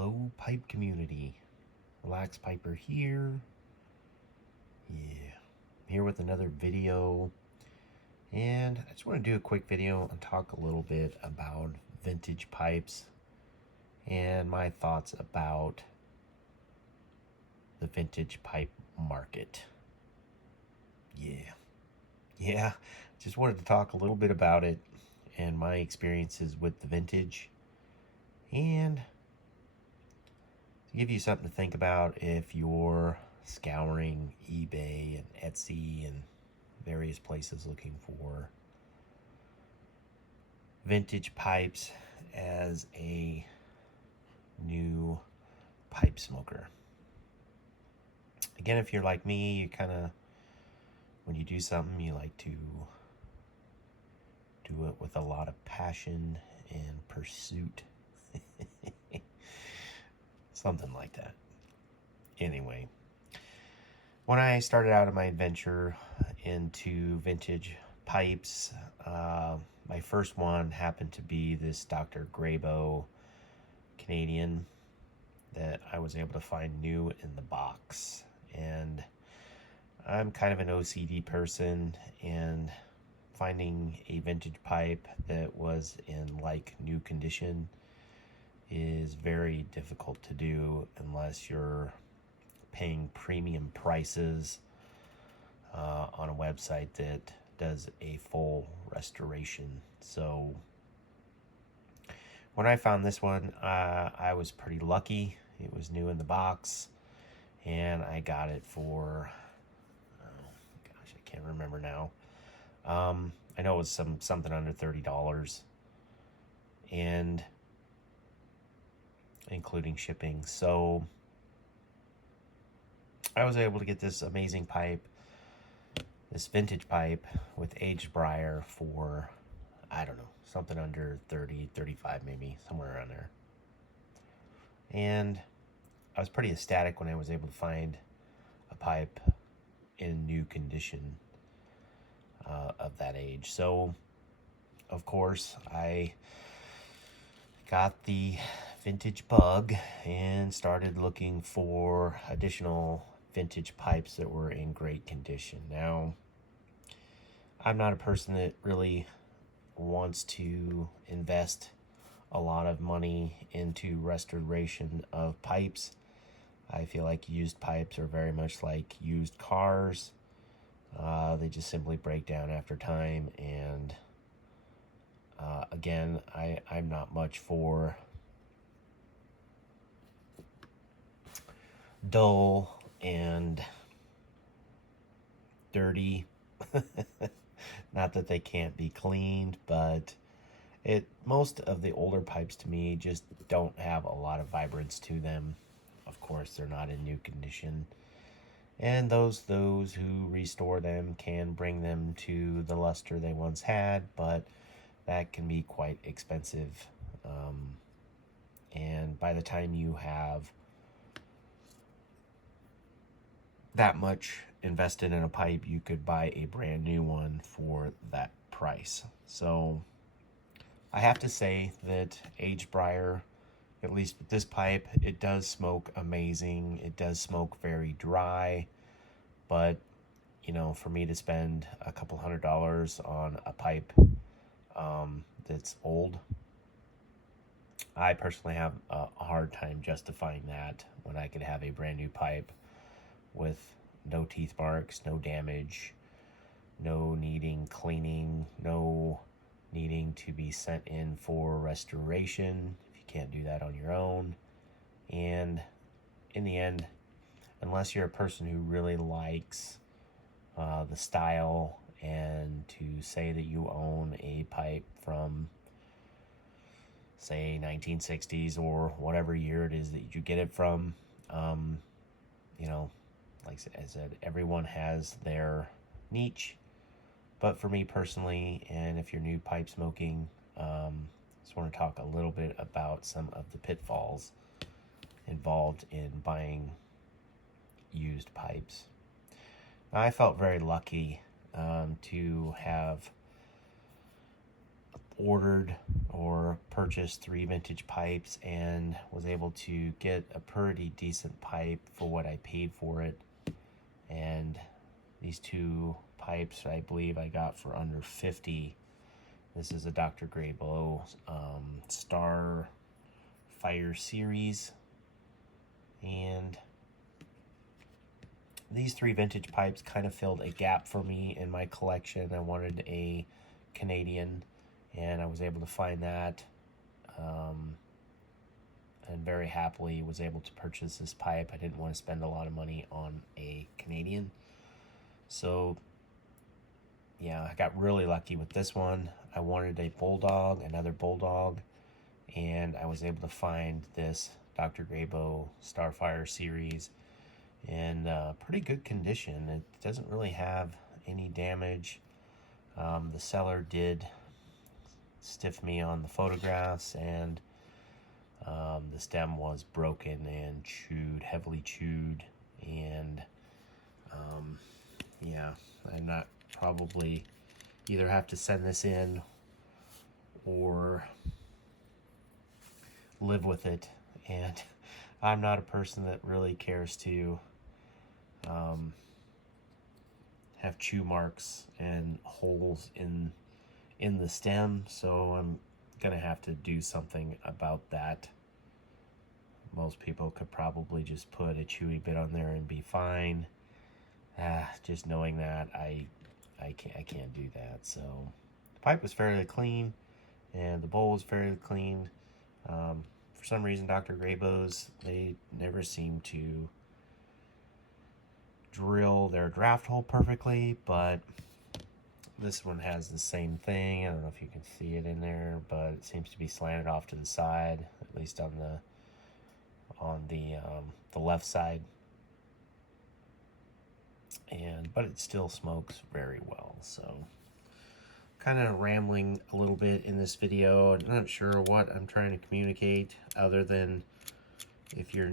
Hello, pipe community. Relax Piper here. Yeah, I'm here with another video. And I just want to do a quick video and talk a little bit about vintage pipes and my thoughts about the vintage pipe market. Yeah, just wanted to talk a little bit about it and my experiences with the vintage, and to give you something to think about if you're scouring eBay and Etsy and various places looking for vintage pipes as a new pipe smoker. Again, if you're like me, you kind of, when you do something, you like to do it with a lot of passion and pursuit. Something like that. Anyway, when I started out on my adventure into vintage pipes, my first one happened to be this Dr. Grabo Canadian that I was able to find new in the box. And I'm kind of an OCD person, and finding a vintage pipe that was in like new condition is very difficult to do unless you're paying premium prices on a website that does a full restoration. So when I found this one, I was pretty lucky. It was new in the box, and I got it for, oh gosh, I can't remember now. I know it was something under $30, and including shipping. So I was able to get this amazing pipe, this vintage pipe with aged briar for, I don't know, something under 30, 35 maybe, somewhere around there. And I was pretty ecstatic when I was able to find a pipe in new condition of that age. So, of course, I got the vintage bug and started looking for additional vintage pipes that were in great condition. Now, I'm not a person that really wants to invest a lot of money into restoration of pipes. I feel like used pipes are very much like used cars. They just simply break down after time, and again, I'm not much for dull and dirty. Not that they can't be cleaned, but most of the older pipes to me just don't have a lot of vibrance to them. Of course, they're not in new condition, and those who restore them can bring them to the luster they once had, but that can be quite expensive. And by the time you have that much invested in a pipe, you could buy a brand new one for that price. So I have to say that aged briar, at least with this pipe, it does smoke amazing. It does smoke very dry, but you know, for me to spend a couple $100 on a pipe that's old, I personally have a hard time justifying that when I could have a brand new pipe with no teeth marks, no damage, no needing cleaning, no needing to be sent in for restoration if you can't do that on your own. And in the end, unless you're a person who really likes the style, and to say that you own a pipe from, say, 1960s or whatever year it is that you get it from, you know, like I said, everyone has their niche. But for me personally, and if you're new pipe smoking, just want to talk a little bit about some of the pitfalls involved in buying used pipes. Now, I felt very lucky to have ordered or purchased 3 vintage pipes and was able to get a pretty decent pipe for what I paid for it. And these 2 pipes I believe I got for under 50. This is a Dr. Grabo Star Fire Series. And these 3 vintage pipes kind of filled a gap for me in my collection. I wanted a Canadian, and I was able to find that, and very happily was able to purchase this pipe. I didn't want to spend a lot of money on a Canadian. So yeah, I got really lucky with this one. I wanted a Bulldog, another Bulldog, and I was able to find this Dr. Grabo Starfire Series in pretty good condition. It doesn't really have any damage. The seller did stiff me on the photographs, and the stem was broken and chewed, heavily chewed, and yeah, I'm not probably either have to send this in or live with it. And I'm not a person that really cares to have chew marks and holes in the stem, so I'm gonna have to do something about that. Most people could probably just put a chewy bit on there and be fine. Just knowing that, I can't do that. So the pipe was fairly clean, and the bowl was fairly clean. For some reason, Dr. Grabos, they never seem to drill their draft hole perfectly, but this one has the same thing. I don't know if you can see it in there, but it seems to be slanted off to the side, at least on the left side. But it still smokes very well. So kind of rambling a little bit in this video. I'm not sure what I'm trying to communicate, other than if you're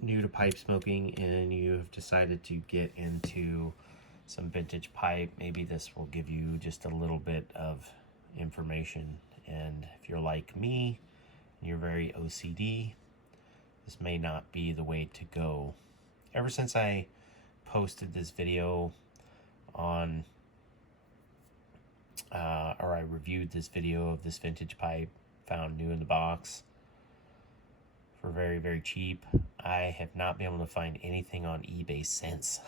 new to pipe smoking and you have decided to get into some vintage pipe, maybe this will give you just a little bit of information. And if you're like me and you're very OCD, this may not be the way to go. Ever since I posted this video on or I reviewed this video of this vintage pipe found new in the box for very, very cheap, I have not been able to find anything on eBay since.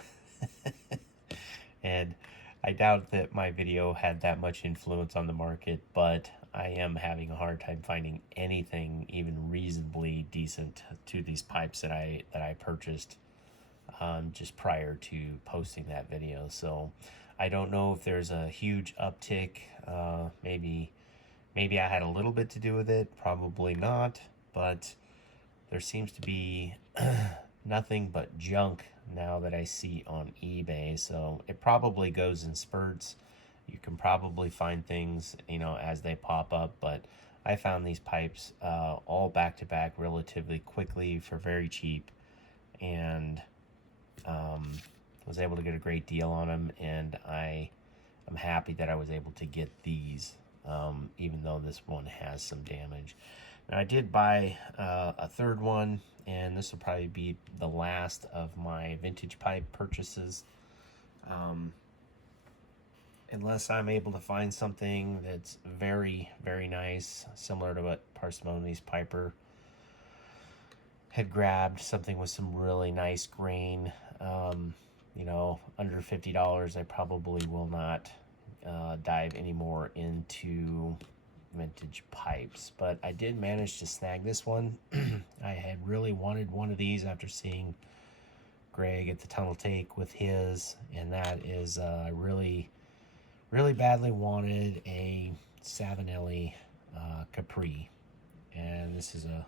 And I doubt that my video had that much influence on the market, but I am having a hard time finding anything even reasonably decent to these pipes that I purchased just prior to posting that video. So I don't know if there's a huge uptick. Maybe I had a little bit to do with it, probably not, but there seems to be nothing but junk now that I see on eBay. So it probably goes in spurts. You can probably find things, as they pop up, but I found these pipes all back to back relatively quickly for very cheap, and was able to get a great deal on them, and I'm happy that I was able to get these, even though this one has some damage. Now, I did buy a third one, and this will probably be the last of my vintage pipe purchases. Unless I'm able to find something that's very, very nice, similar to what Parsimony's Piper had grabbed, something with some really nice grain, under $50, I probably will not dive anymore into vintage pipes. But I did manage to snag this one. I had really wanted one of these after seeing Greg at the Tunnel Take with his, and that is really badly wanted a Savinelli Capri, and this is a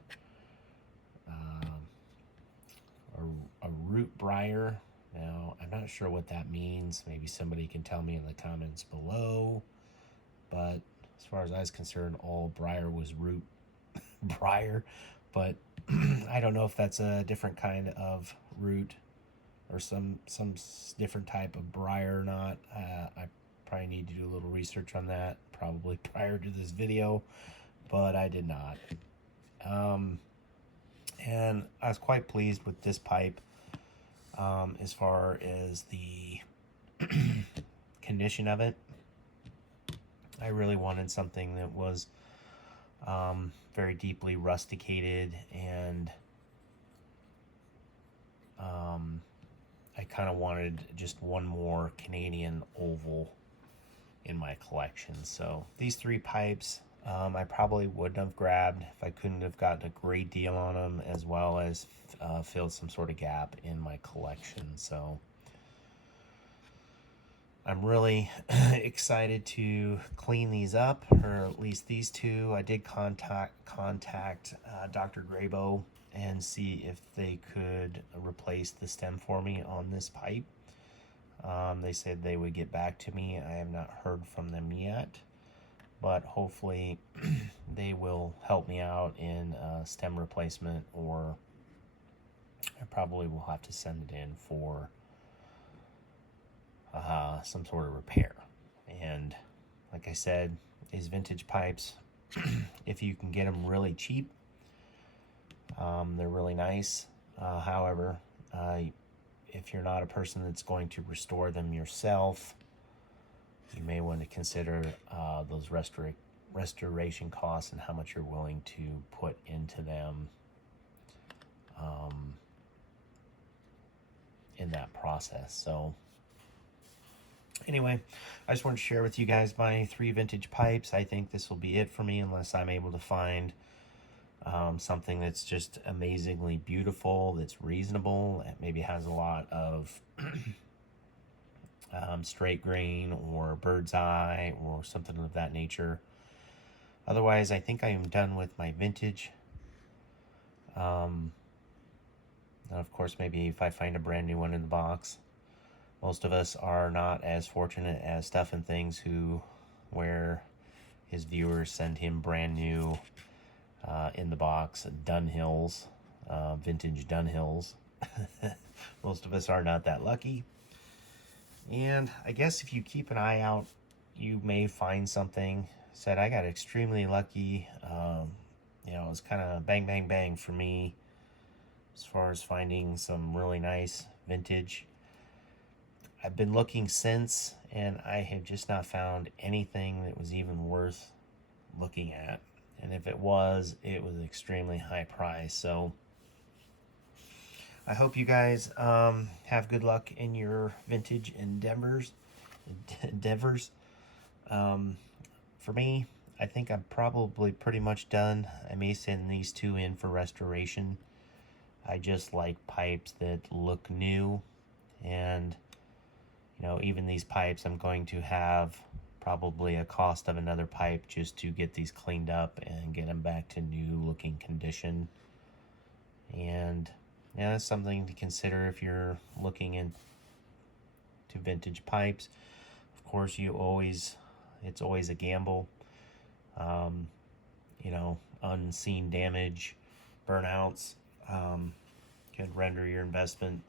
root briar. Now, I'm not sure what that means. Maybe somebody can tell me in the comments below. But as far as I was concerned, all briar was root briar. But I don't know if that's a different kind of root or some different type of briar or not. I probably need to do a little research on that, probably prior to this video. but I did not. Um, and I was quite pleased with this pipe as far as the condition of it. I really wanted something that was very deeply rusticated, and I kind of wanted just one more Canadian oval in my collection. So these three pipes I probably wouldn't have grabbed if I couldn't have gotten a great deal on them, as well as filled some sort of gap in my collection. So I'm really excited to clean these up, or at least these two. I did contact Dr. Grabo and see if they could replace the stem for me on this pipe. They said they would get back to me. I have not heard from them yet, but hopefully they will help me out in stem replacement, or I probably will have to send it in for some sort of repair. And like I said, these vintage pipes, if you can get them really cheap, they're really nice. However, if you're not a person that's going to restore them yourself, you may want to consider those restoration costs and how much you're willing to put into them in that process. So anyway, I just wanted to share with you guys my three vintage pipes. I think this will be it for me, unless I'm able to find something that's just amazingly beautiful, that's reasonable, that maybe has a lot of straight grain or bird's eye or something of that nature. Otherwise, I think I am done with my vintage. And of course, maybe if I find a brand new one in the box. Most of us are not as fortunate as Stuff and Things, where his viewers send him brand new in the box Dunhills, vintage Dunhills. Most of us are not that lucky. And I guess if you keep an eye out, you may find something. Said I got extremely lucky. It was kind of bang, bang, bang for me as far as finding some really nice vintage. I've been looking since, and I have just not found anything that was even worth looking at. And if it was extremely high price. So I hope you guys have good luck in your vintage endeavors. For me, I think I'm probably pretty much done. I may send these two in for restoration. I just like pipes that look new, and even these pipes, I'm going to have probably a cost of another pipe just to get these cleaned up and get them back to new looking condition. And that's something to consider if you're looking into vintage pipes. Of course, it's always a gamble. Unseen damage, burnouts could render your investment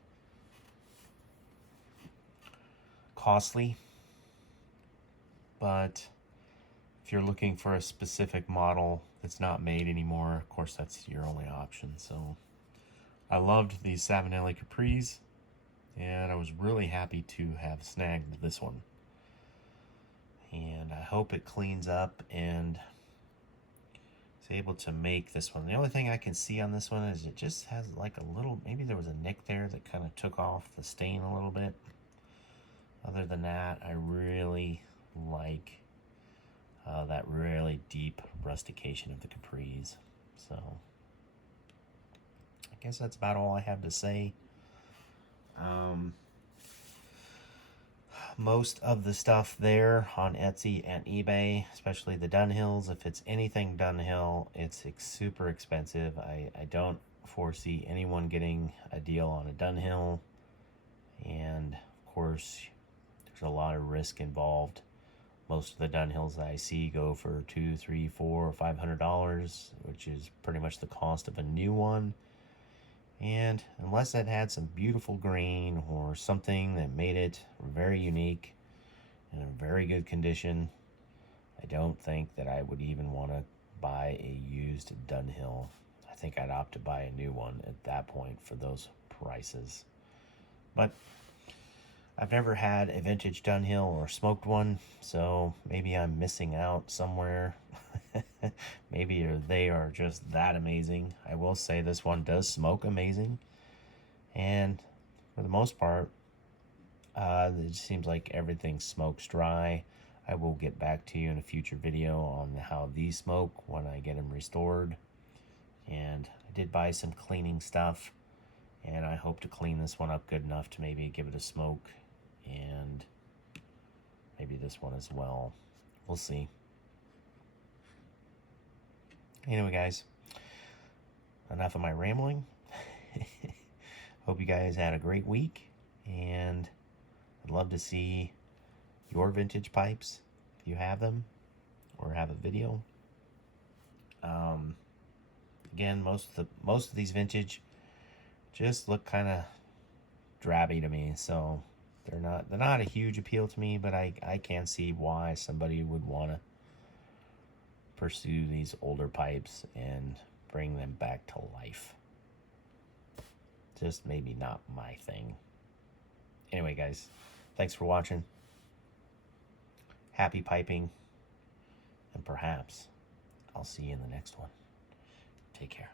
costly. But if you're looking for a specific model that's not made anymore, of course that's your only option. So I loved these Savinelli Capris, and I was really happy to have snagged this one. And I hope it cleans up and is able to make this one. The only thing I can see on this one is it just has like a little, maybe there was a nick there that kind of took off the stain a little bit. Other than that, I really like that really deep rustication of the Capris. So I guess that's about all I have to say. Most of the stuff there on Etsy and eBay, especially the Dunhills, if it's anything Dunhill, it's super expensive. I don't foresee anyone getting a deal on a Dunhill, and of course there's a lot of risk involved. Most of the Dunhills that I see go for $200, $300, $400, or $500, which is pretty much the cost of a new one. And unless it had some beautiful grain or something that made it very unique and in very good condition, I don't think that I would even want to buy a used Dunhill. I think I'd opt to buy a new one at that point for those prices. But I've never had a vintage Dunhill or smoked one, so maybe I'm missing out somewhere. Maybe they are just that amazing. I will say this one does smoke amazing, and for the most part, it seems like everything smokes dry. I will get back to you in a future video on how these smoke when I get them restored. And I did buy some cleaning stuff, and I hope to clean this one up good enough to maybe give it a smoke, and maybe this one as well. We'll see. Anyway, guys, enough of my rambling. Hope you guys had a great week, and I'd love to see your vintage pipes if you have them or have a video. Again, most of these vintage just look kind of drabby to me, so they're not a huge appeal to me, but I can see why somebody would want to pursue these older pipes and bring them back to life. Just maybe not my thing. Anyway, guys, thanks for watching. Happy piping, and perhaps I'll see you in the next one. Take care.